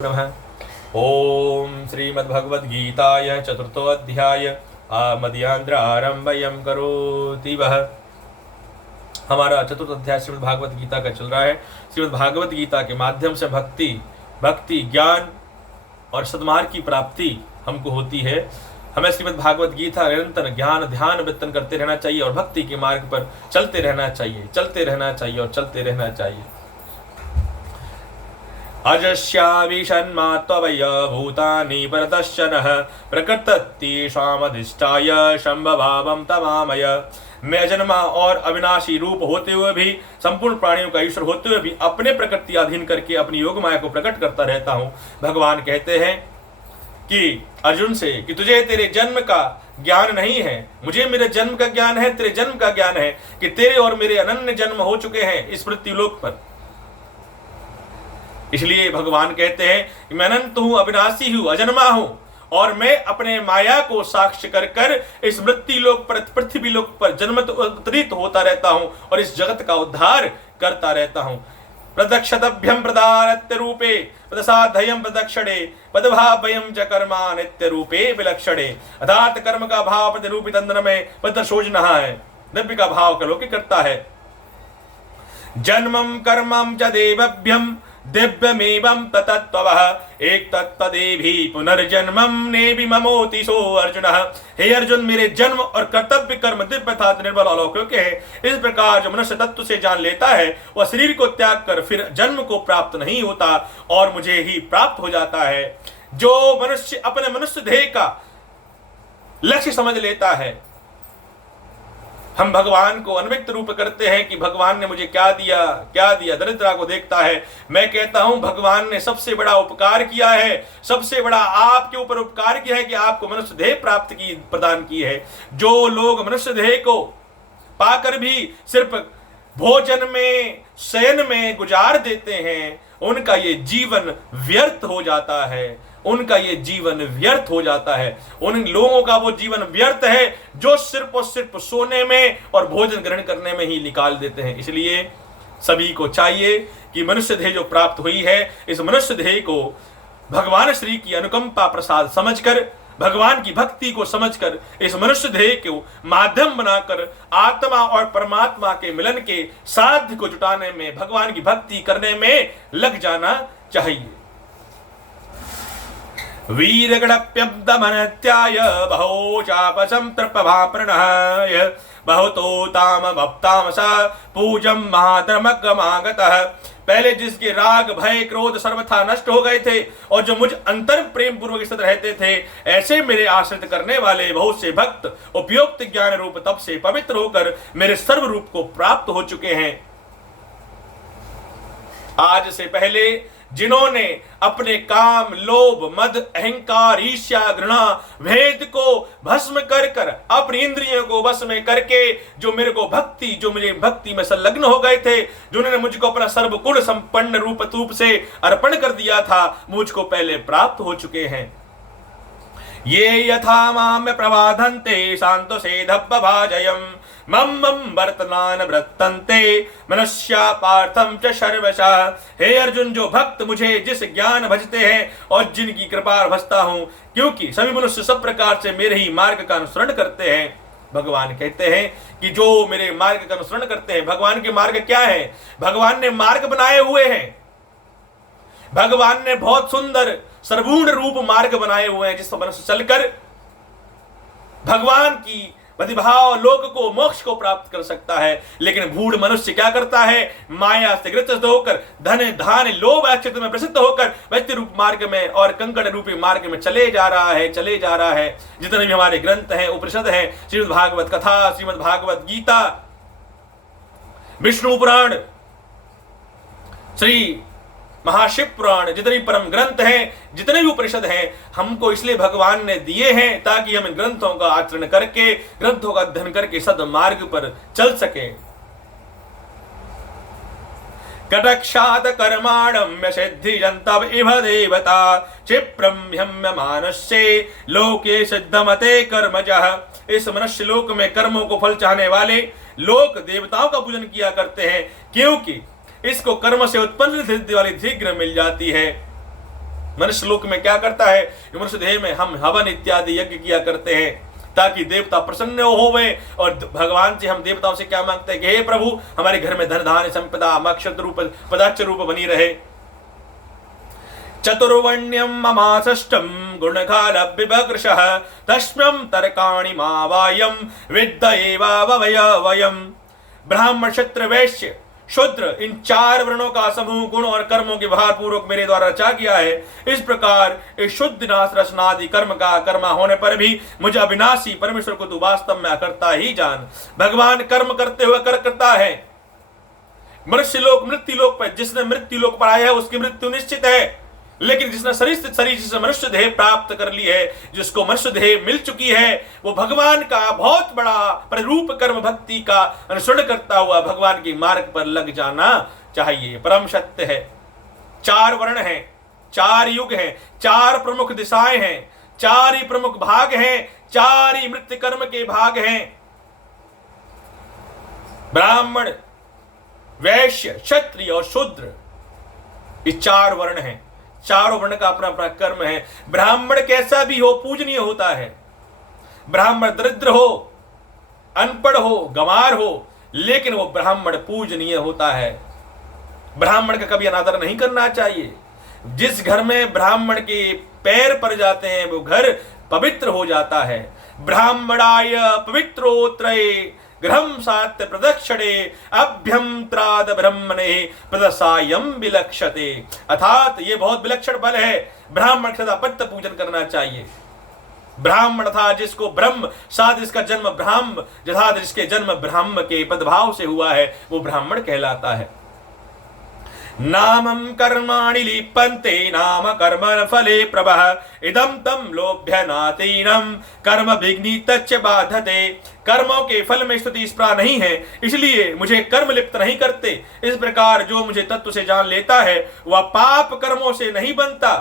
नमः। ओम श्रीमद्भगवद्गीताय चतुर्थोऽध्याय मध्यांध्र आरंभयं करोति वः। हमारा चतुर्थ अध्याय श्रीमद् भागवत गीता का चल रहा है। श्रीमद् भागवत गीता के माध्यम से भक्ति ज्ञान और सद्मार्ग की प्राप्ति हमको होती है। हमें श्रीमद् भागवत गीता निरंतर ज्ञान ध्यान वित्तन करते रहना चाहिए और भक्ति के मार्ग पर चलते रहना चाहिए। अजस्याविषन्मात्वय भूतानि परतश्चनः प्रकृतत्येषामधिष्ठाय शम्भवावं तमामय। मैं अजन्मा और अविनाशी रूप होते हुए भी, संपूर्ण प्राणियों का ईश्वर होते हुए भी अपने प्रकृति अधीन करके अपनी योग माया को प्रकट करता रहता हूँ। भगवान कहते हैं कि अर्जुन से कि तुझे तेरे जन्म का ज्ञान नहीं है, मुझे मेरे जन्म का ज्ञान है, तेरे जन्म का ज्ञान है कि तेरे और मेरे अनन्य जन्म हो चुके हैं इस पृथ्वीलोक पर। इसलिए भगवान कहते हैं कि मैं अनंत हूं, अविनाशी हूं, अजन्मा हूं और मैं अपने माया को साक्ष्य कर कर इस मृत्यु लोक पर, पृथ्वी लोक पर जन्मोत्तरित होता रहता हूं और इस जगत का उद्धार करता रहता हूं। प्रदक्षतभ्यम प्रदारत्य रूपे प्रसाधयम प्रदक्षिणे पदभाभयम च कर्मा नित्य रूपे विलक्षणे। अर्थात कर्म का भाव प्रतिरूपित अंदर में पदशोजनः है, द्रव्य का भाव कलौकिक करता है। जन्मम कर्मम च देवभ्यम दिव्यमेवं ततत्त्वः एक तत्तदेभी पुनर्जन्मम नेभि ममोति सो अर्जुनः। हे अर्जुन, मेरे जन्म और कर्तव्य कर्म दिव्य तथा निर्बल अलौकिक है। इस प्रकार जो मनुष्य तत्व से जान लेता है वह शरीर को त्याग कर फिर जन्म को प्राप्त नहीं होता और मुझे ही प्राप्त हो जाता है। जो मनुष्य अपने मनुष्य देह का लक्ष्य समझ लेता है, हम भगवान को अनव्यक्त रूप करते हैं कि भगवान ने मुझे क्या दिया, दरिद्रा को देखता है। मैं कहता हूं भगवान ने सबसे बड़ा उपकार किया है, सबसे बड़ा आपके ऊपर उपकार किया है कि आपको मनुष्य देह प्राप्त की प्रदान की है। जो लोग मनुष्य देह को पाकर भी सिर्फ भोजन में शयन में गुजार देते हैं, उनका ये जीवन व्यर्थ हो जाता है, उन लोगों का वो जीवन व्यर्थ है जो सिर्फ और सिर्फ सोने में और भोजन ग्रहण करने में ही निकाल देते हैं। इसलिए सभी को चाहिए कि मनुष्य देह जो प्राप्त हुई है, इस मनुष्य देह को भगवान श्री की अनुकंपा प्रसाद समझकर, भगवान की भक्ति को समझकर इस मनुष्य देह को माध्यम बनाकर आत्मा और परमात्मा के मिलन के साध्य को जुटाने में, भगवान की भक्ति करने में लग जाना चाहिए। वीरगणप्यब्दमनत्याय बहोचापसंतृप्तभाप्रणः बहुतो तामभक्तामसा पूजम महाधर्मगमागतः। पहले जिसके राग भय क्रोध सर्वथा नष्ट हो गए थे और जो मुझ अंतर प्रेम पूर्वक स्थित रहते थे, ऐसे मेरे आश्रित करने वाले बहुत से भक्त उपयुक्त ज्ञान रूप तप से पवित्र होकर मेरे सर्व रूप को प्राप्त हो चुके हैं। आज से पहले जिन्होंने अपने काम, लोभ, मद, अहंकार, ईर्ष्या, घृणा, भेद को भस्म कर कर अपनी इंद्रियों को वश में करके जो मेरे भक्ति में संलग्न हो गए थे, जिन्होंने मुझको अपना सर्वगुण संपन्न रूप से अर्पण कर दिया था, मुझको पहले प्राप्त हो चुके हैं। ये यथा माम प्रवादन्ते शांतो सेधब्बभाजयम् मम वर्तमान वृत्तन्ते मनुष्या पार्थम च सर्वशः। हे अर्जुन, जो भक्त मुझे जिस ज्ञान भजते हैं और जिनकी कृपा भजता हूं, क्योंकि सभी मनुष्य सब प्रकार से मेरे ही मार्ग का अनुसरण करते हैं। भगवान कहते हैं कि जो मेरे मार्ग का अनुसरण करते हैं, भगवान के मार्ग क्या है? भगवान ने मार्ग बनाए हुए हैं। भगवान ने बहुत सुंदर सर्वूर्ण रूप मार्ग बनाए हुए हैं जिस पर मनुष्य चलकर भगवान की प्रतिभाव लोक को, मोक्ष को प्राप्त कर सकता है। लेकिन भूढ़ मनुष्य क्या करता है? माया से ग्रस्त होकर, धन धान लोभ आश्रित में प्रसिद्ध होकर व्यक्ति रूप मार्ग में और कंकड़ रूपी मार्ग में चले जा रहा है। जितने भी हमारे ग्रंथ हैं, उपनिषद हैं, श्रीमद् भागवत कथा, श्रीमद् भागवत गीता, विष्णु पुराण, श्री महाशिव पुराण, जितने भी परम ग्रंथ हैं, जितने भी उपनिषद हैं, हमको इसलिए भगवान ने दिए हैं ताकि हम इन ग्रंथों का आचरण करके, ग्रंथों का अध्ययन करके सद्मार्ग पर चल सके। कटक्षात कर्माणम्य सिद्धि जंतव इव देवता क्षिप्रम ह्यम्य मानस्ये लोके सिद्धमते कर्मजः। इस मनुष्य लोक में कर्मों को फल चाहने वाले लोग देवताओं का पूजन किया करते हैं, क्योंकि इसको कर्म से उत्पन्न सिद्धि वाली शीघ्र मिल जाती है। मनुष्य लोक में क्या करता है, मनुष्य देह में हम हवन इत्यादि यज्ञ किया करते हैं ताकि देवता प्रसन्न होवे। और भगवान से हम देवताओं से क्या मांगते हैं कि हे प्रभु हमारे घर में धन धान्य संपदा मक्षत्र रूप पदाक्ष रूप बनी रहे। चतुर्वर्ण्यम ममासष्टम गुणखालभ्यभकृशः तस्म्यं तर्काणि मावायम विद्येवावय वयम। ब्राह्मण क्षत्र वैश्य शूद्र इन 4 वर्णों का समूह गुण और कर्मों के भार पूर्वक मेरे द्वारा रचा गया है। इस प्रकार इस शुद्ध नाश रचनादि कर्म का कर्मा होने पर भी मुझे अविनाशी परमेश्वर को तू वास्तव में करता ही जान। भगवान कर्म करते हुए कर करता है। मनुष्य लोक मृत्यु लोक पर, जिसने मृत्यु लोक पर आया है उसकी मृत्यु निश्चित है, लेकिन जिसने शरीर से मनुष्य देह प्राप्त कर ली है, जिसको मनुष्य देह मिल चुकी है, वो भगवान का बहुत बड़ा प्ररूप कर्म भक्ति का अनुसरण करता हुआ भगवान के मार्ग पर लग जाना चाहिए। परम सत्य है। 4 वर्ण हैं, 4 युग हैं, 4 प्रमुख दिशाएं हैं, 4 ही प्रमुख भाग हैं, 4 ही मृत्यु कर्म के भाग हैं। ब्राह्मण वैश्य क्षत्रिय और शूद्र ये 4 वर्ण हैं। चारों वर्ण का अपना अपना कर्म है। ब्राह्मण कैसा भी हो पूजनीय होता है। ब्राह्मण दरिद्र हो, अनपढ़ हो, गंवार हो, लेकिन वो ब्राह्मण पूजनीय होता है। ब्राह्मण का कभी अनादर नहीं करना चाहिए। जिस घर में ब्राह्मण के पैर पड़ जाते हैं वो घर पवित्र हो जाता है। ब्राह्मणाय पवित्रोत्रये गृहं सात्य प्रदक्षिणे अभ्यंत्राद ब्रह्मणे प्रदसायम विलक्षते। अर्थात ये बहुत विलक्षण बल है। ब्राह्मण सदा पत्त पूजन करना चाहिए। ब्राह्मण था जिसको ब्रह्म साध जिसका जन्म ब्राह्म जथा जिसके जन्म ब्राह्म के पदभाव से हुआ है वो ब्राह्मण कहलाता है। नामं कर्माणि लिप्यन्ते नाम कर्म फले प्रभः इदं तं लोभ्य नातीनं कर्म विघ्नितच्च बाधते। कर्मों के फल में स्तुति इस प्रकार नहीं है, इसलिए मुझे कर्म लिप्त नहीं करते। इस प्रकार जो मुझे तत्व से जान लेता है वह पाप कर्मों से नहीं बनता।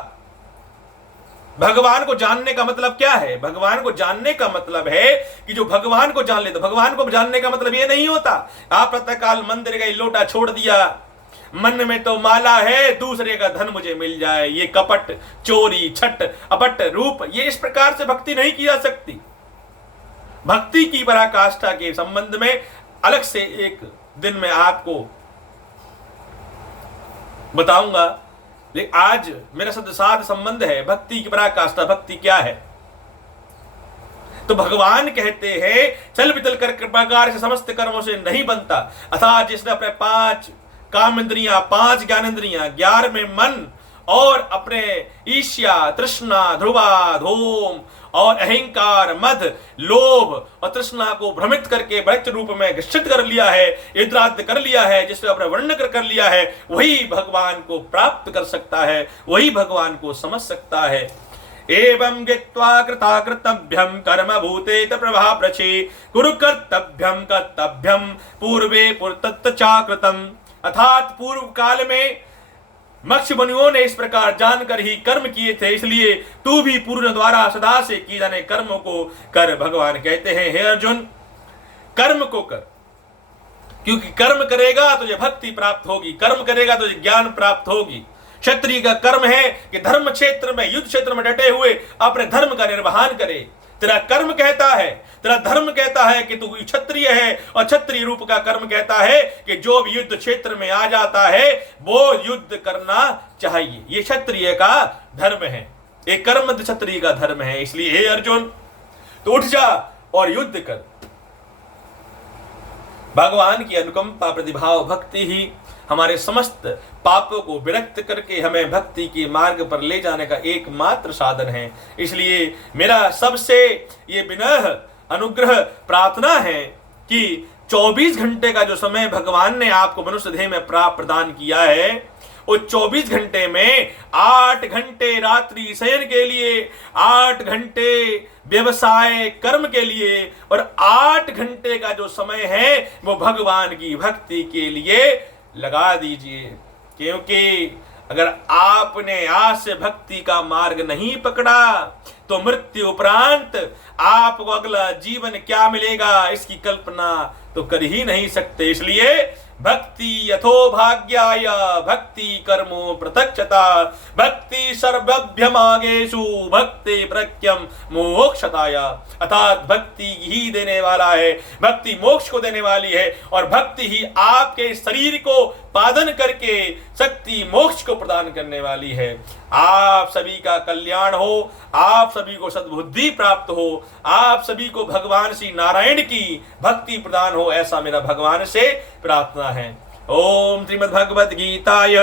भगवान को जानने का मतलब क्या है? भगवान को जानने का मतलब है कि जो भगवान को जान ले, तो भगवान को जानने का मतलब ये नहीं होता आप प्रातःकाल मंदिर गए लोटा छोड़ दिया, मन में तो माला है, दूसरे का धन मुझे मिल जाए, ये कपट चोरी छट अपट रूप, ये इस प्रकार से भक्ति नहीं की जा सकती। भक्ति की पराकाष्ठा के संबंध में अलग से एक दिन में आपको बताऊंगा, लेकिन आज मेरा साथ संबंध है भक्ति की पराकाष्ठा। भक्ति क्या है? तो भगवान कहते हैं चल बितल कर कृपाकार से समस्त कर्मों से नहीं बनता। अर्थात जिसने अपने 5 काम इंद्रियां, 5 ज्ञान इंद्रियां, 11 में मन और अपने ईर्ष्या तृष्णा ध्रुवा धूम और अहंकार मद लोभ और तृष्णा को भ्रमित करके वृक्ष रूप में घर्षित कर लिया है, युद्धाद्ध कर लिया है, जिसने अपने वर्ण कर लिया है, वही भगवान को प्राप्त कर सकता है, वही भगवान को समझ सकता है। एवं गित्वा कृताकृतभ्यं कर्म भूतेत प्रभाव्रचे कुरु कर्तव्यं कर्तव्यं पूर्वे पुरतच्चाकृतम्। अर्थात पूर्व काल में मक्ष मुनियों ने इस प्रकार जानकर ही कर्म किए थे, इसलिए तू भी पूर्ण द्वारा सदा से किए जाने कर्मों को कर। भगवान कहते हैं हे अर्जुन कर्म को कर, क्योंकि कर्म करेगा तुझे भक्ति प्राप्त होगी, कर्म करेगा तुझे ज्ञान प्राप्त होगी। क्षत्रिय का कर्म है कि धर्म क्षेत्र में युद्ध क्षेत्र में डटे हुए अपने धर्म का निर्वहन करे। तेरा कर्म कहता है, तेरा धर्म कहता है कि तू क्षत्रिय है, और क्षत्रिय रूप का कर्म कहता है कि जो भी युद्ध क्षेत्र में आ जाता है वो युद्ध करना चाहिए। ये क्षत्रिय का धर्म है, एक कर्म क्षत्रिय का धर्म है। इसलिए हे अर्जुन तो उठ जा और युद्ध कर। भगवान की अनुकंपा प्रतिभाव भक्ति ही हमारे समस्त पापों को विरक्त करके हमें भक्ति के मार्ग पर ले जाने का एकमात्र साधन है। इसलिए मेरा सबसे ये विनम्र अनुग्रह प्रार्थना है कि 24 घंटे का जो समय भगवान ने आपको मनुष्य देह में प्रदान किया है, वो 24 घंटे में 8 घंटे रात्रि शयन के लिए, 8 घंटे व्यवसाय कर्म के लिए, और 8 घंटे का जो समय है वो भगवान की भक्ति के लिए लगा दीजिए। क्योंकि अगर आपने आज से भक्ति का मार्ग नहीं पकड़ा तो मृत्यु उपरांत आपको अगला जीवन क्या मिलेगा इसकी कल्पना तो कर ही नहीं सकते। इसलिए भक्ति यथो भाग्याय भक्ति कर्मो प्रत्यक्षता भक्ति सर्वभ्यमागेषु भक्ति प्रत्यम मोक्षताय। अर्थात भक्ति ही देने वाला है, भक्ति मोक्ष को देने वाली है, और भक्ति ही आपके शरीर को पादन करके शक्ति मोक्ष को प्रदान करने वाली है। आप सभी का कल्याण हो, आप सभी को सद्बुद्धि प्राप्त हो, आप सभी को भगवान श्री नारायण की भक्ति प्रदान हो, ऐसा मेरा भगवान से प्रार्थना है। ओम श्रीमद् भगवद गीताय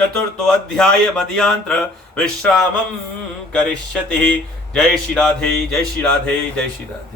चतुर्थो अध्याय मध्यांतर विश्रामं करिष्यति। जय श्री राधे, जय श्री राधे, जय श्री राधे।